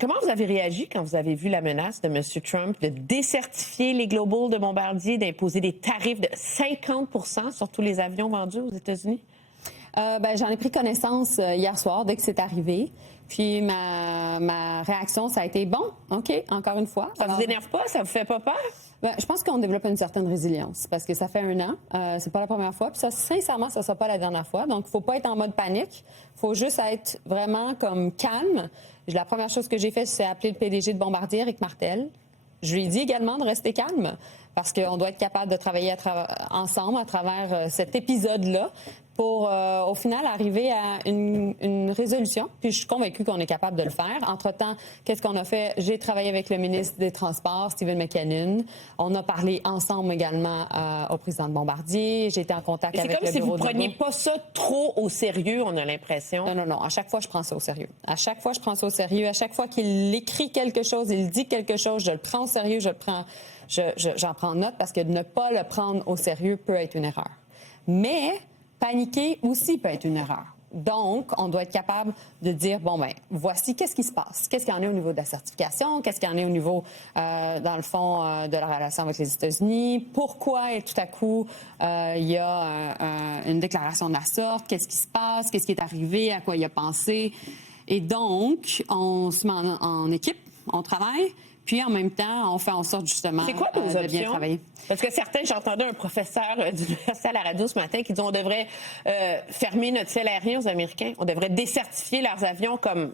Comment vous avez réagi quand vous avez vu la menace de M. Trump de décertifier les Global de Bombardier, d'imposer des tarifs de 50% sur tous les avions vendus aux États-Unis? J'en ai pris connaissance hier soir, dès que c'est arrivé. Puis ma réaction, ça a été bon, OK, encore une fois. Ça vous énerve pas? Ça vous fait pas peur? Je pense qu'on développe une certaine résilience parce que ça fait 1 an. C'est pas la première fois. Puis ça, sincèrement, ça sera pas la dernière fois. Donc, il faut pas être en mode panique. Il faut juste être vraiment comme calme. La première chose que j'ai fait, c'est appeler le PDG de Bombardier, Éric Martel. Je lui ai dit également de rester calme parce qu'on doit être capable de travailler ensemble à travers cet épisode-là pour, au final, arriver à une résolution. Puis je suis convaincue qu'on est capable de le faire. Entre-temps, qu'est-ce qu'on a fait? J'ai travaillé avec le ministre des Transports, Stephen McKinnon. On a parlé ensemble également au président de Bombardier. J'ai été en contact avec le bureau de... C'est comme si vous ne preniez pas ça trop au sérieux, on a l'impression. Non. À chaque fois, je prends ça au sérieux. À chaque fois, je prends ça au sérieux. À chaque fois qu'il écrit quelque chose, il dit quelque chose, je le prends au sérieux, j'en prends note parce que de ne pas le prendre au sérieux peut être une erreur. Mais paniquer aussi peut être une erreur. Donc, on doit être capable de dire, voici qu'est-ce qui se passe. Qu'est-ce qu'il y en a au niveau de la certification? Qu'est-ce qu'il y en a au niveau, dans le fond, de la relation avec les États-Unis? Pourquoi, et tout à coup, il y a une déclaration de la sorte? Qu'est-ce qui se passe? Qu'est-ce qui est arrivé? À quoi il a pensé? Et donc, on se met en équipe, on travaille. Puis, en même temps, on fait en sorte, justement, c'est quoi vos de bien options? travailler. Parce que certains, j'entendais un professeur d'université à la radio ce matin qui dit on devrait fermer notre ciel aérien aux Américains. On devrait décertifier leurs avions comme...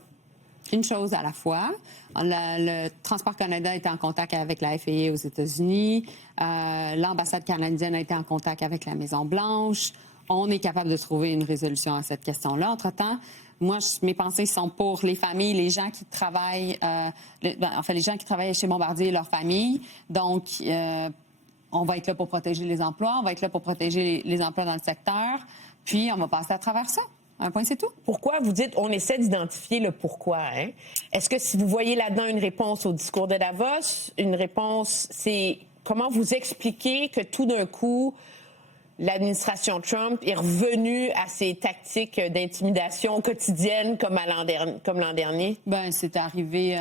Une chose à la fois. Le Transport Canada était en contact avec la FAA aux États-Unis. L'ambassade canadienne a été en contact avec la Maison-Blanche. On est capable de trouver une résolution à cette question-là. Entre-temps, moi, mes pensées sont pour les familles, les gens qui travaillent, les gens qui travaillent chez Bombardier et leurs familles. Donc, on va être là pour protéger les emplois, on va être là pour protéger les emplois dans le secteur, puis on va passer à travers ça. Un point, c'est tout. Pourquoi? Vous dites, on essaie d'identifier le pourquoi. Hein? Est-ce que si vous voyez là-dedans une réponse au discours de Davos, une réponse, c'est comment vous expliquer que tout d'un coup, l'administration Trump est revenue à ses tactiques d'intimidation quotidienne comme l'an dernier? C'est arrivé,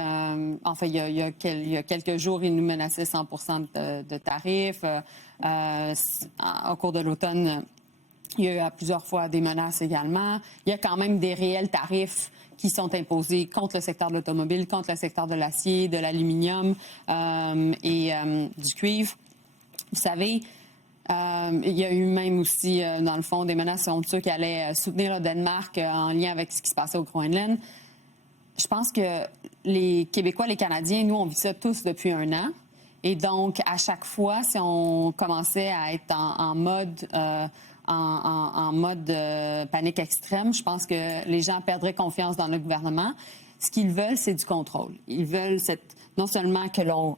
il y a quelques jours, il nous menaçait 100% de tarifs. Au cours de l'automne, il y a eu à plusieurs fois des menaces également. Il y a quand même des réels tarifs qui sont imposés contre le secteur de l'automobile, contre le secteur de l'acier, de l'aluminium et du cuivre. Vous savez, il y a eu même aussi, dans le fond, des menaces contre ceux qui allaient soutenir le Danemark en lien avec ce qui se passait au Groenland. Je pense que les Québécois, les Canadiens, nous, on vit ça tous depuis 1 an. Et donc, à chaque fois, si on commençait à être en mode... en mode panique extrême, je pense que les gens perdraient confiance dans le gouvernement. Ce qu'ils veulent, c'est du contrôle. Ils veulent non seulement que l'on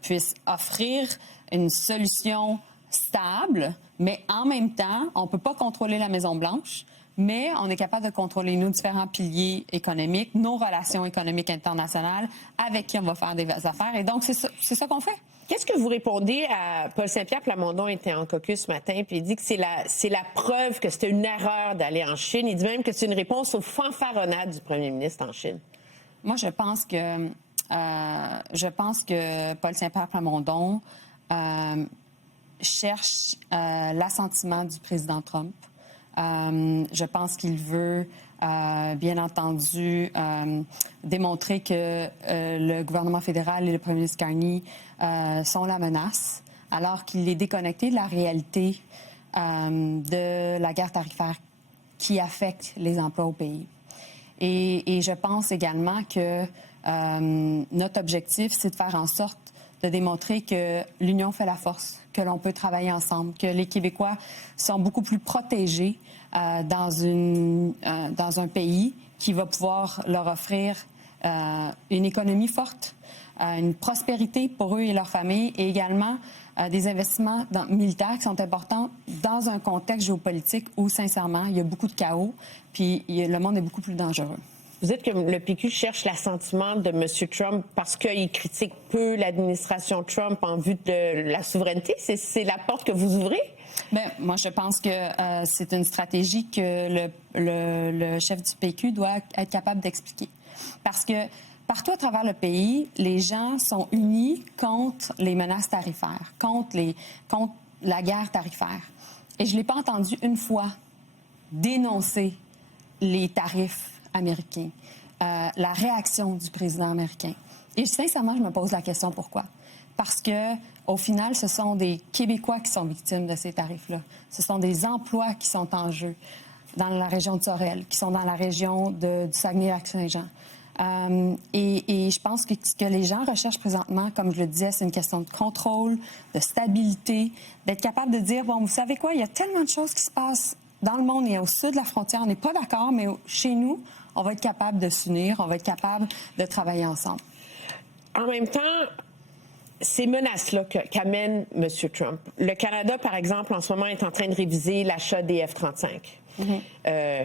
puisse offrir une solution stable, mais en même temps, on ne peut pas contrôler la Maison-Blanche, mais on est capable de contrôler nos différents piliers économiques, nos relations économiques internationales, avec qui on va faire des affaires. Et donc, c'est ça qu'on fait. Qu'est-ce que vous répondez à Paul Saint-Pierre Plamondon était en caucus ce matin, puis il dit que c'est la preuve que c'était une erreur d'aller en Chine. Il dit même que c'est une réponse aux fanfaronnades du premier ministre en Chine. Moi, je pense que Paul Saint-Pierre Plamondon cherche l'assentiment du président Trump. Je pense qu'il veut, bien entendu, démontrer que le gouvernement fédéral et le premier ministre Carney sont la menace, alors qu'il est déconnecté de la réalité de la guerre tarifaire qui affecte les emplois au pays. Et je pense également que notre objectif, c'est de faire en sorte de démontrer que l'union fait la force, que l'on peut travailler ensemble, que les Québécois sont beaucoup plus protégés dans un pays qui va pouvoir leur offrir une économie forte, une prospérité pour eux et leurs familles, et également des investissements militaires qui sont importants dans un contexte géopolitique où, sincèrement, il y a beaucoup de chaos, puis le monde est beaucoup plus dangereux. Vous dites que le PQ cherche l'assentiment de M. Trump parce qu'il critique peu l'administration Trump en vue de la souveraineté. C'est la porte que vous ouvrez? Bien, moi, je pense que c'est une stratégie que le chef du PQ doit être capable d'expliquer. Parce que partout à travers le pays, les gens sont unis contre les menaces tarifaires, contre la guerre tarifaire. Et je ne l'ai pas entendu une fois dénoncer les tarifs américains, la réaction du président américain. Et sincèrement, je me pose la question pourquoi. Parce que, au final, ce sont des Québécois qui sont victimes de ces tarifs-là. Ce sont des emplois qui sont en jeu dans la région de Sorel, qui sont dans la région du Saguenay-Lac-Saint-Jean. Et je pense que ce que les gens recherchent présentement, comme je le disais, c'est une question de contrôle, de stabilité, d'être capable de dire, bon, vous savez quoi, il y a tellement de choses qui se passent dans le monde et au sud de la frontière, on n'est pas d'accord, mais chez nous, on va être capable de s'unir, on va être capable de travailler ensemble. En même temps, ces menaces-là qu'amène M. Trump, le Canada, par exemple, en ce moment, est en train de réviser l'achat des F-35.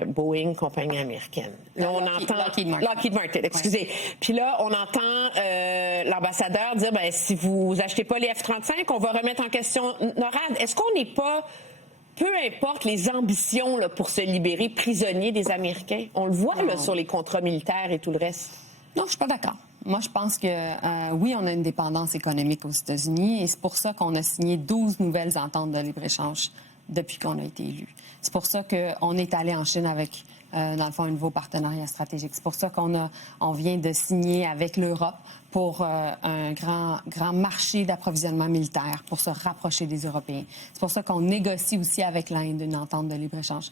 Boeing, compagnie américaine. Là, on entend Lockheed Martin, excusez. Ouais. Puis là, on entend l'ambassadeur dire, ben, si vous achetez pas les F-35, on va remettre en question NORAD. Est-ce qu'on n'est pas, peu importe les ambitions là, pour se libérer prisonniers des Américains, on le voit là, sur les contrats militaires et tout le reste? Non, je suis pas d'accord. Moi, je pense que, oui, on a une dépendance économique aux États-Unis et c'est pour ça qu'on a signé 12 nouvelles ententes de libre-échange depuis qu'on a été élu. C'est pour ça qu'on est allé en Chine avec, dans le fond, un nouveau partenariat stratégique. C'est pour ça qu'on vient de signer avec l'Europe pour un grand marché d'approvisionnement militaire pour se rapprocher des Européens. C'est pour ça qu'on négocie aussi avec l'Inde une entente de libre-échange.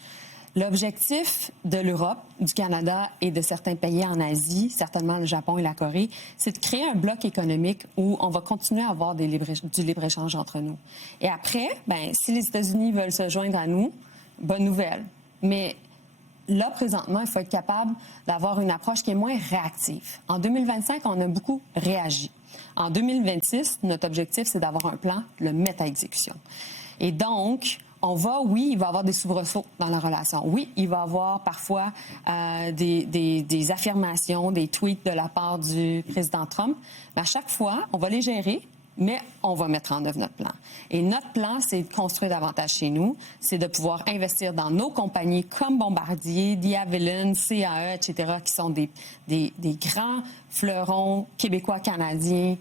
L'objectif de l'Europe, du Canada et de certains pays en Asie, certainement le Japon et la Corée, c'est de créer un bloc économique où on va continuer à avoir du libre-échange entre nous. Et après, ben, si les États-Unis veulent se joindre à nous, bonne nouvelle. Mais là, présentement, il faut être capable d'avoir une approche qui est moins réactive. En 2025, on a beaucoup réagi. En 2026, notre objectif, c'est d'avoir un plan, le mettre à exécution. Et donc, il va y avoir des soubresauts dans la relation. Oui, il va y avoir parfois des affirmations, des tweets de la part du président Trump. Mais à chaque fois, on va les gérer, mais on va mettre en œuvre notre plan. Et notre plan, c'est de construire davantage chez nous, c'est de pouvoir investir dans nos compagnies comme Bombardier, The Havilland, CAE, etc., qui sont des grands fleurons québécois-canadiens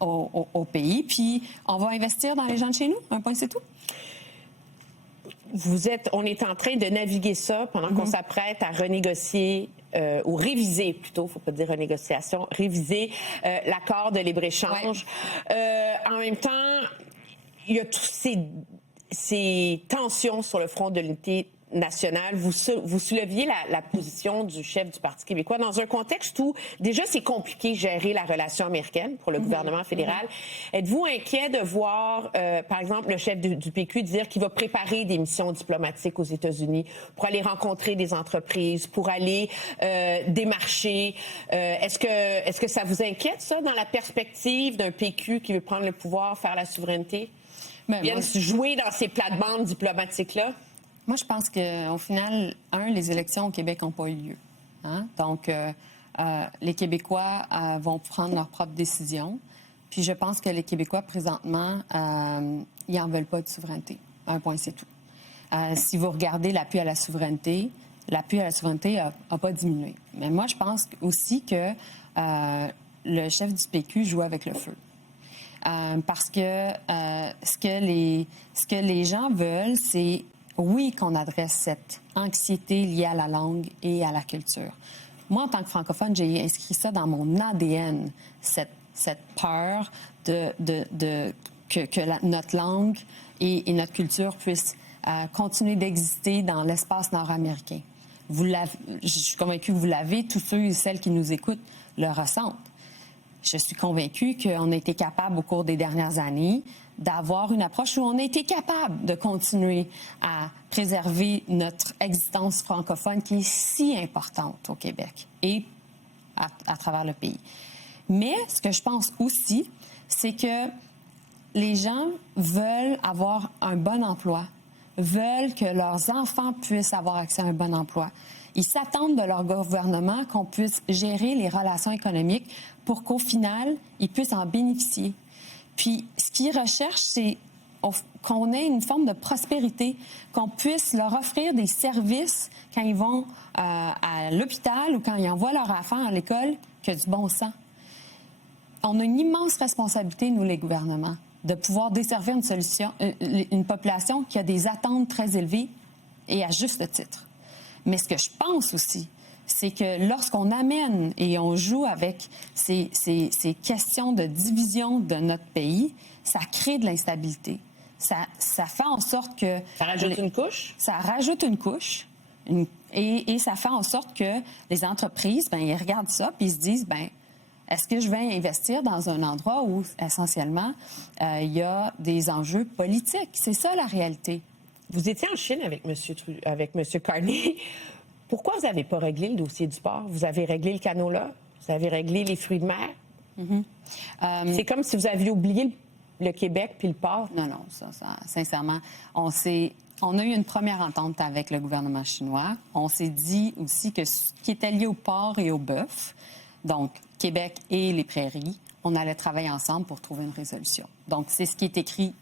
au pays. Puis, on va investir dans les gens de chez nous. Un point, c'est tout. On est en train de naviguer ça pendant qu'on s'apprête à renégocier ou réviser plutôt, il ne faut pas dire renégociation, réviser l'accord de libre-échange. Ouais. En même temps, il y a tous ces tensions sur le front de l'unité nationale. Vous souleviez la position du chef du Parti québécois dans un contexte où déjà c'est compliqué de gérer la relation américaine pour le gouvernement fédéral. Êtes-vous inquiet de voir, par exemple, le chef du PQ dire qu'il va préparer des missions diplomatiques aux États-Unis pour aller rencontrer des entreprises, pour aller démarcher? Est-ce que ça vous inquiète, ça, dans la perspective d'un PQ qui veut prendre le pouvoir, faire la souveraineté? Viennent jouer dans ces plates-bandes diplomatiques-là? Moi, je pense qu'au final, les élections au Québec n'ont pas eu lieu. Hein? Donc, les Québécois vont prendre leurs propres décisions. Puis je pense que les Québécois, présentement, ils n'en veulent pas de souveraineté. Un point, c'est tout. Si vous regardez l'appui à la souveraineté n'a pas diminué. Mais moi, je pense aussi que le chef du PQ joue avec le feu. Parce que ce que les gens veulent, c'est oui, qu'on adresse cette anxiété liée à la langue et à la culture. Moi, en tant que francophone, j'ai inscrit ça dans mon ADN, cette peur que notre langue et notre culture puissent continuer d'exister dans l'espace nord-américain. Je suis convaincue que vous l'avez, tous ceux et celles qui nous écoutent le ressentent. Je suis convaincue qu'on a été capable, au cours des dernières années, d'avoir une approche où on a été capable de continuer à préserver notre existence francophone qui est si importante au Québec et à travers le pays. Mais ce que je pense aussi, c'est que les gens veulent avoir un bon emploi, veulent que leurs enfants puissent avoir accès à un bon emploi. Ils s'attendent de leur gouvernement qu'on puisse gérer les relations économiques pour qu'au final, ils puissent en bénéficier. Puis, ce qu'ils recherchent, c'est qu'on ait une forme de prospérité, qu'on puisse leur offrir des services quand ils vont à l'hôpital ou quand ils envoient leur enfant à l'école, qui a du bon sens. On a une immense responsabilité, nous, les gouvernements, de pouvoir desservir une population qui a des attentes très élevées et à juste titre. Mais ce que je pense aussi, c'est que lorsqu'on amène et on joue avec ces questions de division de notre pays, ça crée de l'instabilité. Ça fait en sorte que... Ça rajoute une couche? Ça rajoute une couche. Et ça fait en sorte que les entreprises, ils regardent ça puis ils se disent, est-ce que je vais investir dans un endroit où, essentiellement, il y a des enjeux politiques? C'est ça, la réalité. Vous étiez en Chine avec M. Carney. Pourquoi vous n'avez pas réglé le dossier du port? Vous avez réglé le canola? Vous avez réglé les fruits de mer? C'est comme si vous aviez oublié le Québec puis le port. Non, ça sincèrement, on a eu une première entente avec le gouvernement chinois. On s'est dit aussi que ce qui était lié au port et au bœuf, donc Québec et les prairies, on allait travailler ensemble pour trouver une résolution. Donc, c'est ce qui est écrit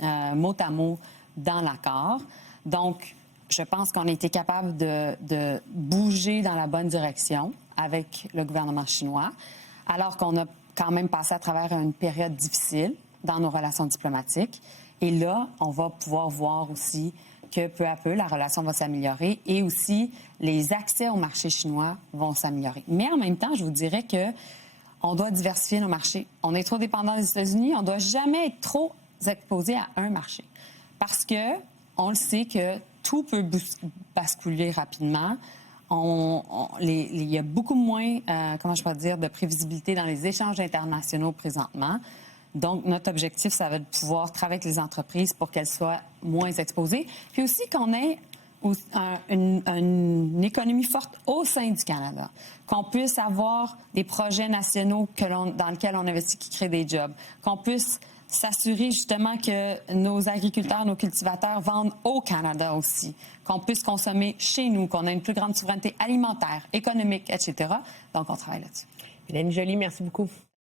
mot à mot dans l'accord. Donc, je pense qu'on a été capable de bouger dans la bonne direction avec le gouvernement chinois, alors qu'on a quand même passé à travers une période difficile dans nos relations diplomatiques. Et là, on va pouvoir voir aussi que peu à peu, la relation va s'améliorer et aussi les accès au marché chinois vont s'améliorer. Mais en même temps, je vous dirais que on doit diversifier nos marchés. On est trop dépendant des États-Unis. On ne doit jamais être trop exposé à un marché. Parce que on le sait que tout peut basculer rapidement. Il y a beaucoup moins, de prévisibilité dans les échanges internationaux présentement. Donc, notre objectif, ça va être de pouvoir travailler avec les entreprises pour qu'elles soient moins exposées. Puis aussi qu'on ait une économie forte au sein du Canada, qu'on puisse avoir des projets nationaux dans lesquels on investit qui créent des jobs, qu'on puisse s'assurer justement que nos agriculteurs, nos cultivateurs vendent au Canada aussi, qu'on puisse consommer chez nous, qu'on ait une plus grande souveraineté alimentaire, économique, etc. Donc, on travaille là-dessus. Mélanie Joly, merci beaucoup.